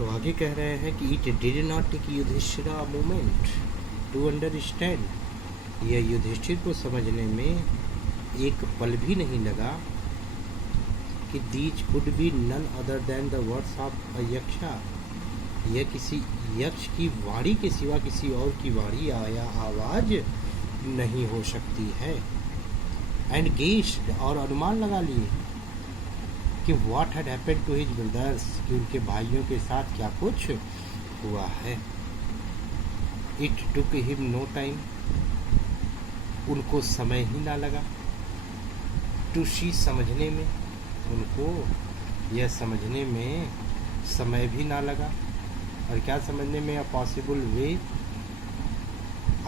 तो आगे कह रहे हैं कि it did not take Yudhishthir a moment to understand. यह युधिष्ठिर को समझने में एक पल भी नहीं लगा कि these could be none other than the words of a yaksha. यह किसी यक्ष की वाणी के सिवा किसी और की वाणी या आवाज नहीं हो सकती है। एंड गेस्ड, और अनुमान लगा लिए कि what had happened to his brothers, कि उनके भाइयों के साथ क्या कुछ हुआ है। It took him no time, उनको समय ही ना लगा। टू सी, समझने में, उनको यह समझने में समय भी ना लगा। और क्या समझने में? अ पॉसिबल वे,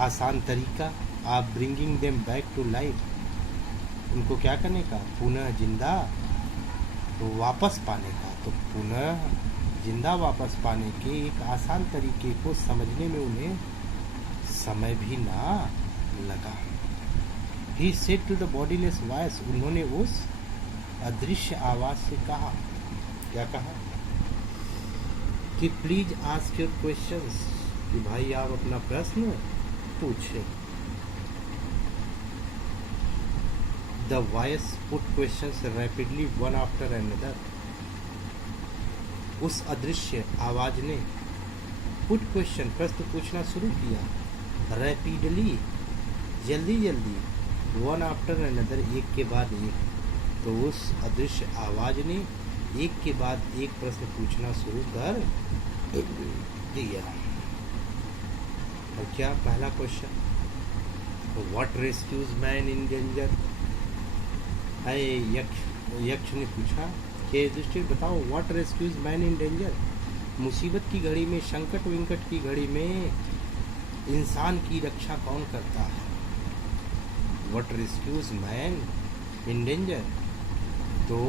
आसान तरीका, आप bringing them back to life, उनको क्या करने का? पुनः जिंदा वापस पाने का। तो पुनः जिंदा वापस पाने के एक आसान तरीके को समझने में उन्हें समय भी ना लगा। He said to the bodiless voice, उन्होंने उस अदृश्य आवाज से कहा, क्या कहा? कि प्लीज आस्क योर क्वेश्चंस, कि भाई आप अपना प्रश्न पूछे। The voice put questions rapidly one after another, उस अदृश्य आवाज ने पुट क्वेश्चन, प्रश्न पूछना शुरू किया। रैपिडली, जल्दी जल्दी, वन आफ्टर अनदर, एक के बाद एक। तो उस अदृश्य आवाज ने एक के बाद एक प्रश्न पूछना शुरू कर दिया। और क्या? पहला question, what rescues man in danger. यक्ष ने पूछा कि युधिष्ठिर बताओ, what rescues man in danger, मुसीबत की घड़ी में, संकट विंकट की घड़ी में इंसान की रक्षा कौन करता है? What rescues man in danger, तो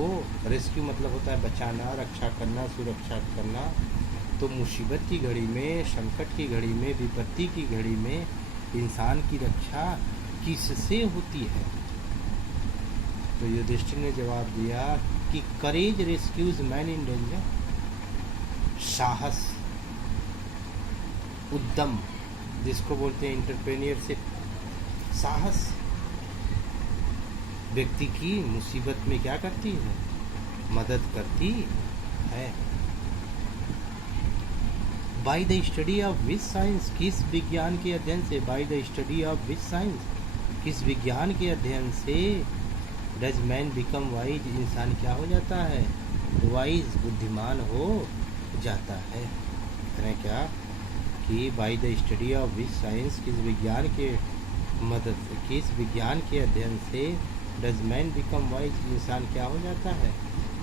रेस्क्यू मतलब होता है बचाना, रक्षा करना, सुरक्षा करना। तो मुसीबत की घड़ी में, संकट की घड़ी में, विपत्ति की घड़ी में इंसान की रक्षा किससे होती है? तो युधिष्ठिर ने जवाब दिया कि करेज रेस्क्यूज मैन इन डेंजर, साहस, उद्यम, जिसको बोलते हैं एंटरप्रेन्योरशिप, साहस व्यक्ति की मुसीबत में क्या करती है? मदद करती है। By the study of which science, किस विज्ञान के अध्ययन से? By the study of which science, किस विज्ञान के अध्ययन से डज मैन बिकम वाइज, इंसान क्या हो जाता है? वाइज, बुद्धिमान हो जाता है। करें क्या? कि by the study of which science, किस विज्ञान के मदद से, किस विज्ञान के अध्ययन से डज मैन बिकम वाइज, इंसान क्या हो जाता है?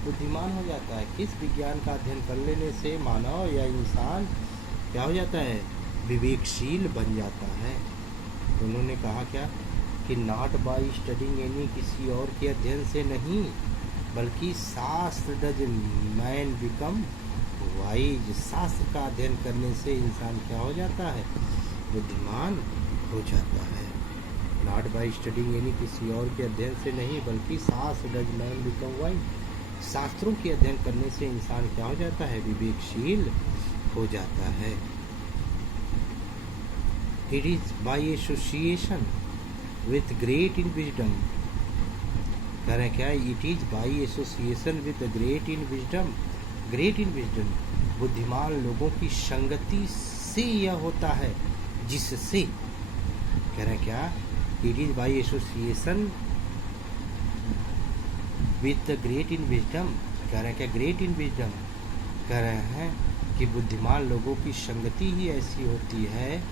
बुद्धिमान हो जाता है। किस विज्ञान का अध्ययन कर लेने से मानव या इंसान क्या हो जाता है? विवेकशील बन जाता है। तो उन्होंने कहा क्या? कि नॉट बाय स्टडिंग एनी, किसी और के अध्ययन से नहीं, बल्कि शास्त्र डज मैन बिकम वाइज, शास्त्र का अध्ययन करने से इंसान क्या हो जाता है? बुद्धिमान हो जाता है। नॉट बाय स्टडिंग एनी, किसी और के अध्ययन से नहीं, बल्कि शास्त्र डज मैन बिकम वाइज, शास्त्रों के अध्ययन करने से इंसान क्या हो जाता है? विवेकशील हो जाता है। It is by association with great in wisdom, कह रहे हैं क्या? It is by association with great in wisdom, great in wisdom, बुद्धिमान लोगों की संगति से यह होता है, जिससे, कह रहे हैं क्या? It is by association with great in wisdom, कह रहे हैं क्या? ग्रेट इन विजडम, कह रहे हैं कि बुद्धिमान लोगों की संगति ही ऐसी होती है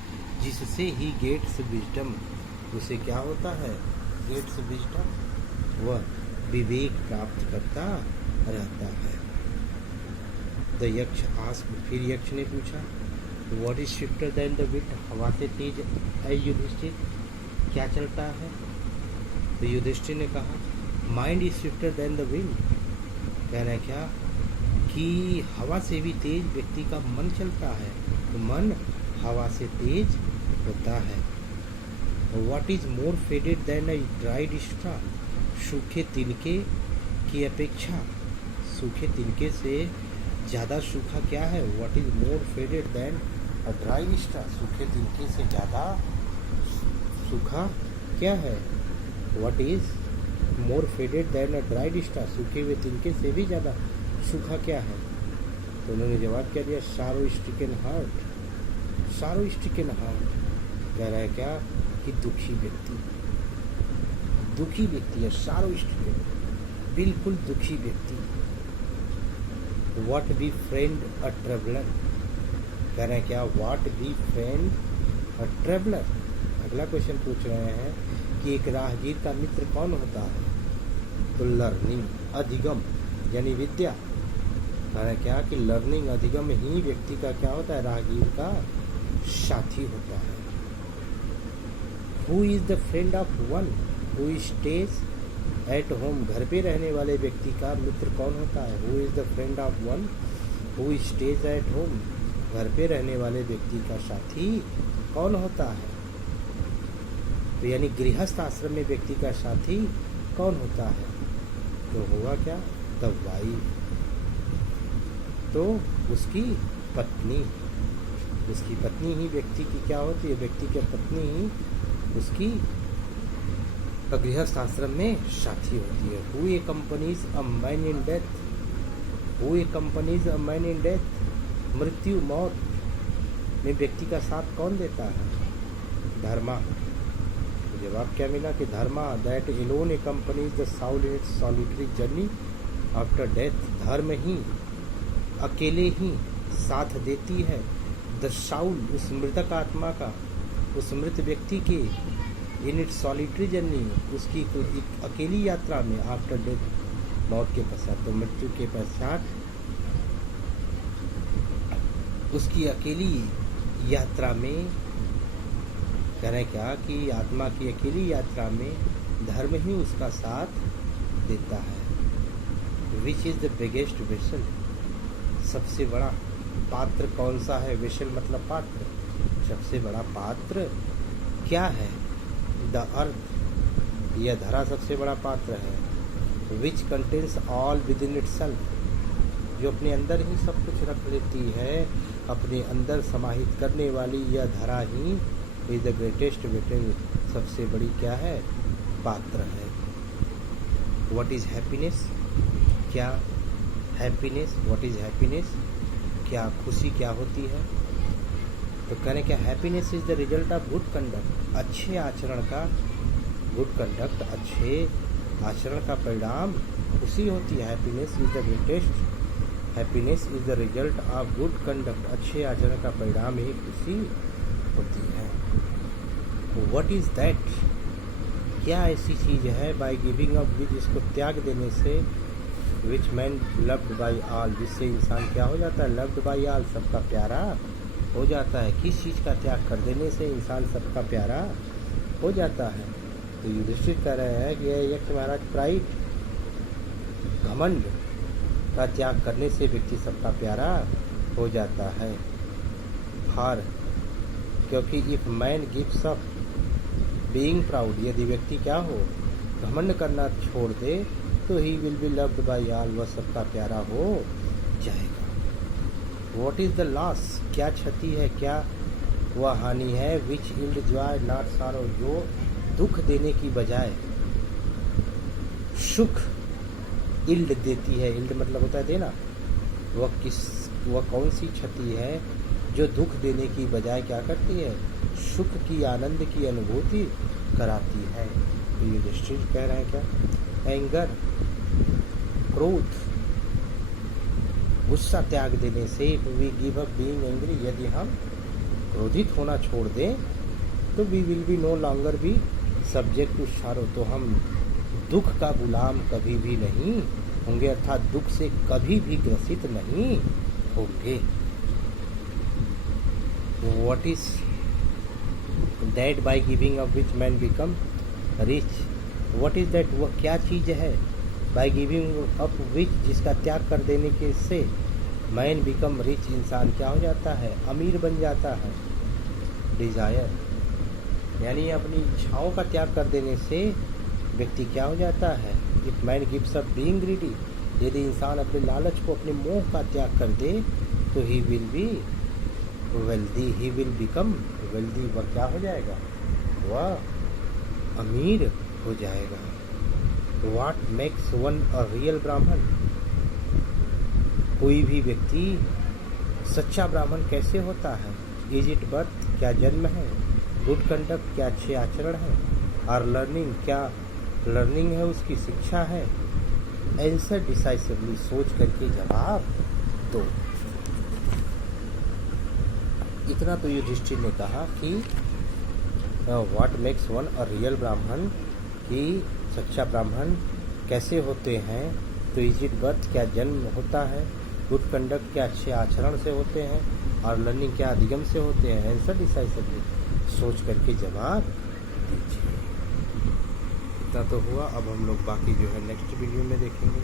जिससे ही गेट्स विजडम, उसे क्या होता है? गेट्स विजडम, वह विवेक प्राप्त करता रहता है। द यक्ष आस्क्ड, फिर यक्ष ने पूछा, what is swifter than the wind, हवा से तेज है युधिष्ठिर, क्या चलता है? तो युधिष्ठिर ने कहा, mind is swifter than the wind, कह रहे हैं क्या? कि हवा से भी तेज व्यक्ति का मन चलता है। तो मन हवा से तेज होता है। What is more faded than a dried straw, सूखे तिनके की अपेक्षा, सूखे तिनके से ज़्यादा सूखा क्या है? What is more faded than a dry star? सूखे तिनके से ज़्यादा सूखा क्या है? What is more faded than a dried star? सूखे हुए तिनके से भी ज़्यादा सूखा क्या है? तो उन्होंने जवाब क्या दिया? सारो स्ट्रिकन हार्ट। सारो स्ट्रिकन हार्ट कह रहा है क्या कि दुखी व्यक्ति है, सारो स्ट्रिकन, बिल्कुल दुखी व्यक्ति। What be friend a traveller? कह रहे हैं क्या? What be friend a traveller? अगला क्वेश्चन पूछ रहे हैं कि एक राहगीर का मित्र कौन होता है? तो लर्निंग, अधिगम यानी विद्या। कह रहे हैं क्या कि लर्निंग, अधिगम ही व्यक्ति का क्या होता है? राहगीर का साथी होता है। Who is the friend of one who stays at home? घर पे रहने वाले व्यक्ति का मित्र कौन होता है? Who is the friend of one who stays at home? घर पे रहने वाले व्यक्ति का साथी कौन होता है? तो यानी गृहस्थ आश्रम में व्यक्ति का साथी कौन होता है? तो होगा क्या? The wife. तो उसकी पत्नी, उसकी पत्नी ही व्यक्ति की क्या होती है? व्यक्ति की पत्नी ही उसकी गृहस्थ आश्रम में साथी होती है। Who accompanies a man in death? Who accompanies a man in death? मृत्यु, मौत में व्यक्ति का साथ कौन देता है? धर्मा। तो जवाब क्या मिला कि dharma, that alone accompanies the soul in its solitary journey after death. धर्म ही अकेले ही साथ देती है द साउल, उस मृतक आत्मा का, उस मृत व्यक्ति के, इन इट्स सॉलिटरी जर्नी, उसकी अकेली यात्रा में, आफ्टर डेथ, मौत के पश्चात। तो मृत्यु के पश्चात उसकी अकेली यात्रा में कह रहे क्या कि आत्मा की अकेली यात्रा में धर्म ही उसका साथ देता है। Which is the biggest vessel? सबसे बड़ा पात्र कौन सा है? वेसल मतलब पात्र। सबसे बड़ा पात्र क्या है? द अर्थ, यह धरा सबसे बड़ा पात्र है। Which contains all with in itself, जो अपने अंदर ही सब कुछ रख लेती है, अपने अंदर समाहित करने वाली यह धरा he is the greatest vessel, सबसे बड़ी क्या है? पात्र है। What is happiness? क्या हैप्पीनेस? What is happiness? क्या खुशी क्या होती है? तो कहने क्या? Happiness is the result of good conduct, अच्छे आचरण का, गुड कंडक्ट, अच्छे आचरण का परिणाम खुशी होती है। Happiness is the greatest, happiness is the result of good conduct, अच्छे आचरण का परिणाम ही खुशी होती है। What is that? क्या ऐसी चीज है? बाय गिविंग अप विच, इसको त्याग देने से, विच मैन लव्ड बाई ऑल, जिससे इंसान क्या हो जाता है? लव्ड बाई ऑल, सबका प्यारा हो जाता है। किस चीज़ का त्याग कर देने से इंसान सबका प्यारा हो जाता है? तो युधिष्ठिर कह रहे हैं कि यज्ञ महाराज, प्राइड, घमंड का त्याग करने से व्यक्ति सबका प्यारा हो जाता है। फॉर, क्योंकि if man gives up being proud, यदि व्यक्ति क्या हो? घमंड करना छोड़ दे, तो he will be loved by all, वह सबका प्यारा हो जाएगा। What is the loss? क्या क्षति है, क्या वह हानि है? विच इल्ड जॉय नॉट सारो, जो दुख देने की बजाय सुख इल्ड देती है। इल्ड मतलब होता है देना। वह कौन सी क्षति है जो दुख देने की बजाय क्या करती है? सुख की, आनंद की अनुभूति कराती है। तो ये युधिष्ठिर कह रहे हैं क्या? एंगर, क्रोध, गुस्सा त्याग देने से, we give up being angry, यदि हम क्रोधित होना छोड़ दें तो we will be no longer be subject to sorrow, तो हम दुख का गुलाम कभी भी नहीं होंगे, अर्थात दुख से कभी भी ग्रसित नहीं होंगे। What is that by giving up which man become rich? What is that? वह क्या चीज़ है? बाय गिविंग अप विच, जिसका त्याग कर देने के से मैन बिकम रिच, इंसान क्या हो जाता है? अमीर बन जाता है। डिजायर, यानी अपनी इच्छाओं का त्याग कर देने से व्यक्ति क्या हो जाता है? If man gives up being greedy, यदि इंसान अपने लालच को, अपने मोह का त्याग कर दे तो he will be wealthy, he will become wealthy. वह क्या हो जाएगा? वह अमीर हो जाएगा। What makes one a real ब्राह्मण? कोई भी व्यक्ति सच्चा ब्राह्मण कैसे होता है? इज इट बर्थ, क्या जन्म है? गुड कंडक्ट, क्या अच्छे आचरण है? और लर्निंग, क्या लर्निंग है, उसकी शिक्षा है? आंसर डिसाइसिवली, सोच करके जवाब दो। इतना तो युधिष्ठिर ने कहा कि what makes one a real ब्राह्मण, कि सच्चा ब्राह्मण कैसे होते हैं? तो इज इट बर्थ, क्या जन्म होता है? गुड कंडक्ट, क्या अच्छे आचरण से होते हैं? और लर्निंग, क्या अधिगम से होते हैं? आंसर डिसाइसिवली, सोच करके जवाब दीजिए। इतना तो हुआ। अब हम लोग बाकी जो है नेक्स्ट वीडियो में देखेंगे।